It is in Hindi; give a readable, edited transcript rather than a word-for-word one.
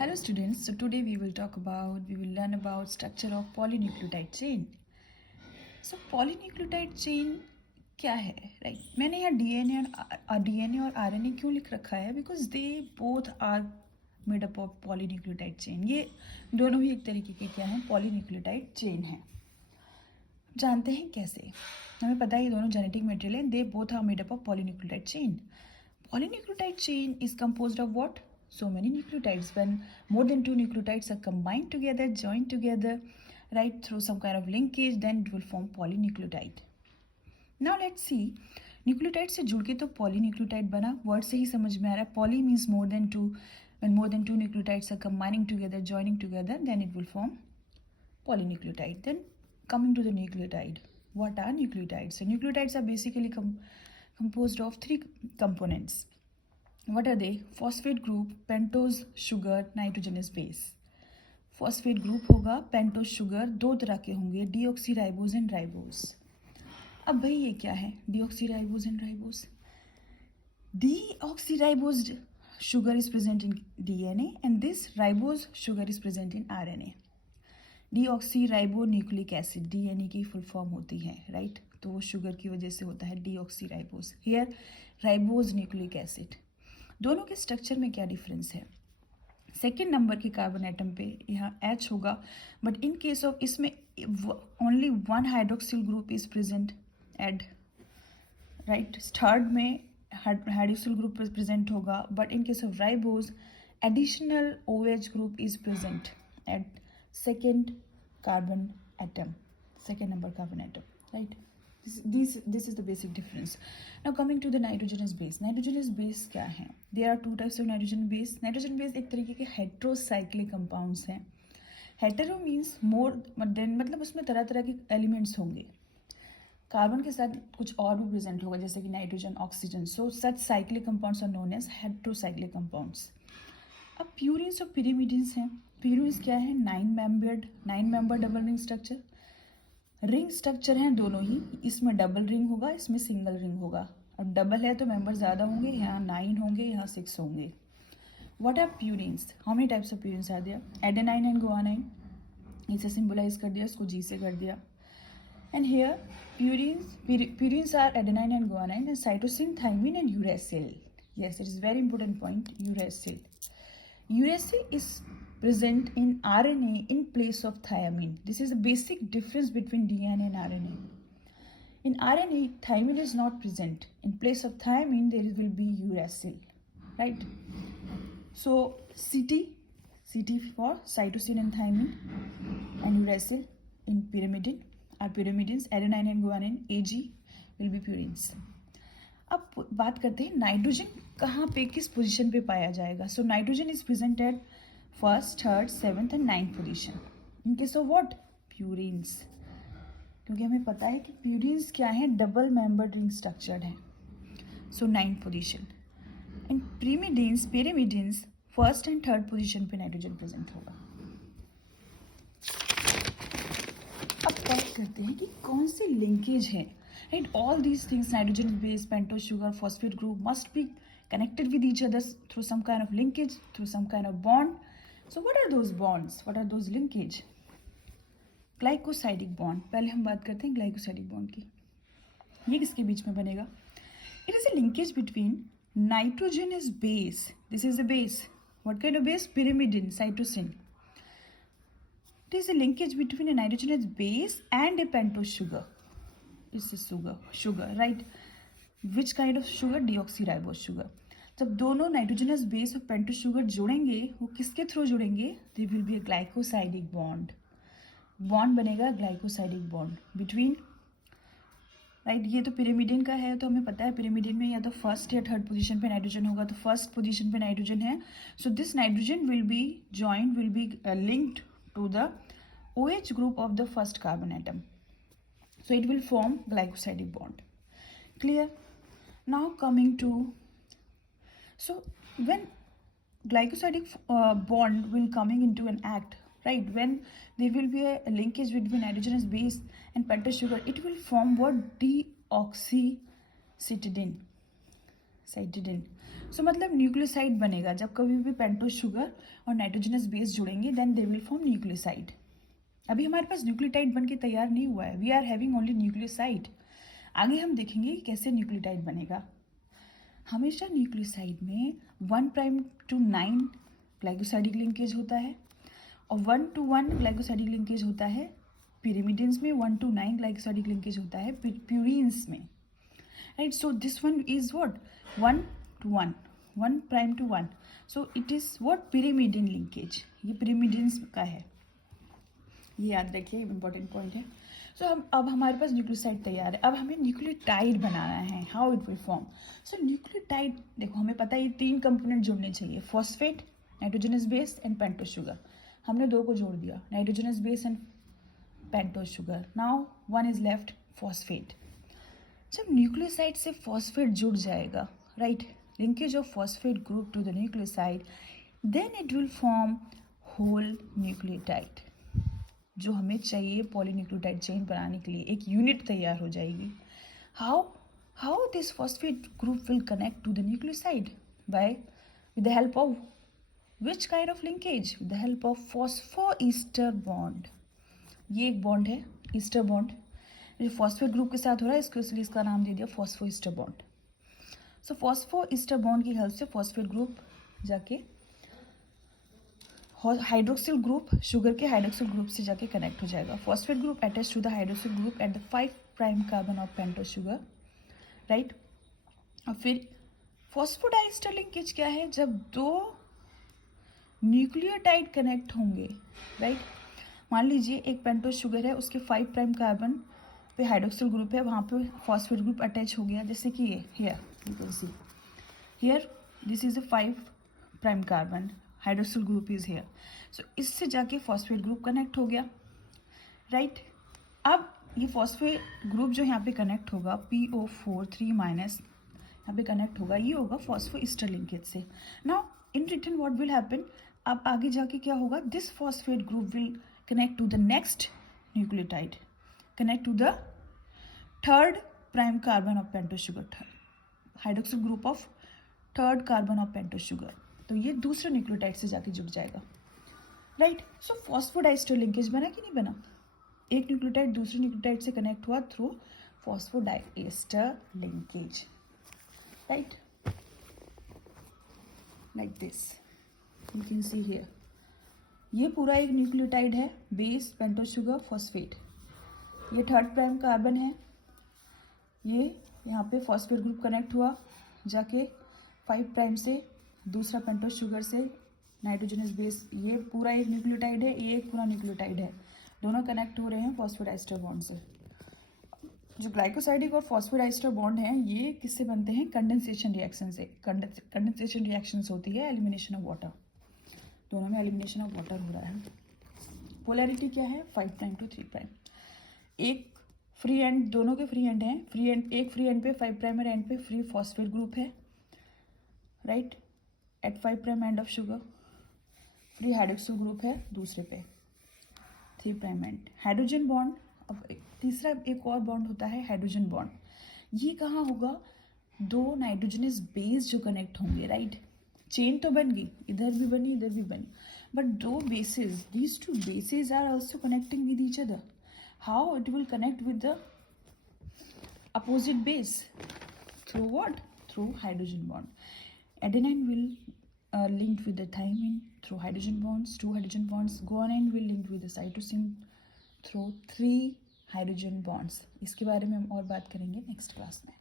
Hello students, so today we will learn about structure of polynucleotide chain. So polynucleotide chain क्या है, राइट? मैंने यहाँ डीएनए और आरएनए क्यों लिख रखा है? Because they both are made up of polynucleotide chain. ये दोनों ही एक तरीके के क्या हैं? पॉलीन्यूक्लियोटाइड चेन है. जानते हैं कैसे? हमें पता है ये दोनों जेनेटिक मटेरियल है. They both are made up of polynucleotide chain. Polynucleotide chain is composed of what? So many nucleotides. When more than two nucleotides are combined together, joined together, right, through some kind of linkage, then it will form polynucleotide. Now let's see. Nucleotide से जुड़ के तो पॉलीन्यूक्लियोटाइड बना. वर्ड से ही समझ में आ रहा है. Poly means more than two. When more than two nucleotides are combining together, joining together, then it will form polynucleotide. Then coming to the nucleotide. What are nucleotides? So nucleotides are basically composed of three components. What are they? Phosphate group, pentose sugar, nitrogenous base. Phosphate group होगा, pentose sugar दो तरह के होंगे, deoxyribose and ribose. अब भाई ये क्या है? Deoxyribose and ribose. Deoxyribose sugar is present in DNA and this ribose sugar is present in RNA. Deoxyribonucleic acid DNA की फुल फॉर्म होती है, राइट? तो वो शुगर की वजह से होता है deoxyribose. Here ribose nucleic acid. दोनों के स्ट्रक्चर में क्या डिफरेंस है? सेकेंड नंबर के कार्बन एटम पे यहाँ H होगा, बट इन केस ऑफ इसमें only one hydroxyl group is present एड, राइट? थर्ड में हाइड्रोक्सिल ग्रुप प्रेजेंट होगा, but in case of ribose additional OH group is present at second carbon atom, second number carbon atom, right? This is the basic difference. Now coming to the nitrogenous base. Nitrogenous base क्या है? There are two types of nitrogen base. Nitrogen base एक तरीके के heterocyclic compounds हैं. Hetero means more than, मतलब उसमें तरह तरह के एलिमेंट्स होंगे. कार्बन के साथ कुछ और भी प्रेजेंट होगा, जैसे कि nitrogen, oxygen. So such cyclic compounds are known as heterocyclic compounds. अब प्यूरिन्स और पिरिमिडिन्स हैं. प्यूरिन्स क्या है? Nine member double ring structure. Ring structure हैं दोनों ही. इसमें डबल रिंग होगा, इसमें सिंगल रिंग होगा. अब डबल है तो मेंबर ज़्यादा होंगे, यहाँ 9 होंगे, यहाँ 6 होंगे. What are purines? How many types of purines are there? Adenine and guanine. इसे सिंबलाइज कर दिया, इसको जी से कर दिया. And here purines are adenine and guanine and cytosine, thymine and uracil. Yes, it is very important point. Uracil. Uracil is present in RNA in place of thiamine. This is a basic difference between DNA and RNA. In RNA, thiamine is not present. In place of thiamine, there will be uracil, right? So CT for cytosine and thiamine, and uracil in pyrimidine are pyrimidines. Adenine and guanine, AG will be purines. अब बात करते हैं नाइट्रोजन कहाँ पे, किस पोजीशन पे पाया जाएगा. So nitrogen is present at first, third, seventh and 9th position. In case of what? Purines. क्योंकि हमें पता है कि प्यूरिन्स क्या है? डबल मेंबर्ड रिंग स्ट्रक्चर्ड है. सो 9th position. In pyrimidines first and third position पे नाइट्रोजन प्रेजेंट होगा. अब बात करते हैं कि कौन से लिंकेज है, right? All these things, nitrogen base, pentose sugar, phosphate group, must be connected with each other through some kind of linkage, through some kind of bond. So what are those bonds? What are those linkage? Glycosidic bond. पहले हम बात करते हैं glycosidic bond की. ये किसके बीच में बनेगा? It is a linkage between nitrogenous base. This is the base. What kind of base? Pyrimidine, cytosine. It is a linkage between a nitrogenous base and a pentose sugar. This is sugar, right? Which kind of sugar? Deoxyribose sugar. जब दोनों नाइट्रोजनस बेस और पेंटोस शुगर जुड़ेंगे, वो किसके थ्रू जुड़ेंगे? There will be a glycosidic bond. Bond बनेगा ग्लाइकोसाइडिक बॉन्ड बिटवीन, राइट? ये तो पिरिमिडिन का है, तो हमें पता है पिरिमिडिन में या तो फर्स्ट या थर्ड पोजीशन पे नाइट्रोजन होगा. तो फर्स्ट पोजीशन पे नाइट्रोजन है. So this nitrogen will be linked to the OH group of the first carbon atom. So it will form glycosidic bond. Clear? Now coming to, so when glycosidic bond will coming into an act, right? When there will be a linkage between nitrogenous base and pentose sugar, it will form what? Deoxycytidine. Cytidine. So मतलब न्यूक्लियोसाइड बनेगा जब कभी भी पेंटोज शुगर और नाइट्रोजनस बेस जुड़ेंगे, then they will form nucleoside. अभी हमारे पास न्यूक्लियोटाइड बन के तैयार नहीं हुआ है, we are having only nucleoside. आगे हम देखेंगे कि कैसे न्यूक्लियोटाइड बनेगा। हमेशा न्यूक्लियोसाइड में 1' to 9 ग्लाइकोसाइडिक लिंकेज होता है और 1 to 1 ग्लाइकोसाइडिक लिंकेज होता है pyrimidines में, 1 to 9 ग्लाइकोसाइडिक लिंकेज होता है प्यूरिन्स में, right. So this one is what 1 to 1, 1' to 1, so it is what pyrimidine linkage, ये pyrimidines का है, ये याद रखिए, इंपॉर्टेंट पॉइंट है। सो अब हमारे पास न्यूक्लियोसाइड तैयार है, अब हमें न्यूक्लियोटाइड बनाना है। How it will form? So nucleotide देखो, हमें पता है ये 3 कंपोनेंट जुड़ने चाहिए, phosphate, nitrogenous base and pentose sugar. हमने 2 को जोड़ दिया, nitrogenous base and pentose sugar. Now 1 is left, phosphate. जब न्यूक्लियोसाइड से फॉस्फेट जुड़ जाएगा, right, linkage of phosphate group to the nucleoside, then it will form whole nucleotide, जो हमें चाहिए पॉलीन्यूक्लियोटाइड चेन बनाने के लिए, एक यूनिट तैयार हो जाएगी। How this phosphate group will connect to the nucleoside? By with the help of which kind of linkage? With the help of phosphoester bond. ये एक बॉन्ड है, ईस्टर बॉन्ड, जो फॉस्फेट ग्रुप के साथ हो रहा है, इसलिए इसका नाम दे दिया phosphoester bond. So phosphoester bond की हेल्प से फॉस्फेट ग्रुप जाके हाइड्रोक्सिल ग्रुप, शुगर के हाइड्रोक्सिल ग्रुप से जाके कनेक्ट हो जाएगा। Phosphate group attach to the hydroxyl group at the 5' carbon of pentose sugar, right. और फिर फॉस्फोडाइस्टर लिंकेज क्या है? जब 2 न्यूक्लियोटाइड कनेक्ट होंगे, राइट। मान लीजिए एक पेंटोज शुगर है, उसके 5' कार्बन पे हाइड्रोक्सिल ग्रुप है, वहाँ पे फॉस्फेट ग्रुप अटैच हो गया, जैसे कि ये here you can see here this is a 5' carbon, hydroxyl group is here. So इससे जाके फॉस्फेट ग्रुप कनेक्ट हो गया, राइट। अब ये फॉस्फेट ग्रुप जो यहाँ पे कनेक्ट होगा, PO4 3- यहाँ पे कनेक्ट होगा, ये होगा फॉस्फोईस्टर लिंकेज से। Now in return what will happen? अब आगे जाके क्या होगा? This phosphate group will connect to the next nucleotide, connect to the 3rd' carbon of pentose sugar, hydroxyl group of 3rd carbon of pentose sugar. तो ये दूसरे न्यूक्लियोटाइड से जाके जुड़ जाएगा, राइट। सो फॉस्फोडाइस्टर लिंकेज बना कि नहीं बना? एक न्यूक्लियोटाइड दूसरे न्यूक्लियोटाइड से कनेक्ट हुआ through phosphodiester linkage, right, like this you can see here. ये पूरा एक न्यूक्लियोटाइड है, बेस, पेंटोज शुगर, फॉस्फेट। ये 3rd' कार्बन है, ये यहाँ पे फॉस्फेट ग्रुप कनेक्ट हुआ जाके 5' से दूसरा पेंटोज शुगर से नाइट्रोजनस बेस। ये पूरा एक न्यूक्लियोटाइड है, ये एक पूरा न्यूक्लियोटाइड है, दोनों कनेक्ट हो रहे हैं फॉस्फोडाइस्टर बॉन्ड से। जो ग्लाइकोसाइडिक और फॉस्फोडाइस्टर बॉन्ड हैं, ये किससे बनते हैं? कंडेंसेशन रिएक्शन से। कंडेंसेशन रिएक्शंस होती है एलिमिनेशन ऑफ वाटर, दोनों में एलिमिनेशन ऑफ वाटर हो रहा है। पोलैरिटी क्या है? 5' to 3'। एक फ्री एंड, दोनों के फ्री एंड हैं, फ्री एंड, एक फ्री एंड पे 5' एंड पे फ्री फॉस्फेट ग्रुप है, right, at 5' end of sugar. Free hydroxyl group है दूसरे पे 3' एंड। हाइड्रोजन बॉन्ड, अब तीसरा एक और बॉन्ड होता है हाइड्रोजन बॉन्ड। ये कहाँ होगा? 2 नाइट्रोजनस बेस जो कनेक्ट होंगे, राइट। चेन तो बन गई, इधर भी बनी इधर भी बनी, but 2 bases, these 2 bases are also connecting with each other. How it will connect with the opposite base? Through what? Through hydrogen bond. Adenine will linked with the thymine through hydrogen bonds. 2 hydrogen bonds. Guanine will linked with the cytosine through 3 hydrogen bonds. इसके बारे में हम और बात करेंगे नेक्स्ट क्लास में।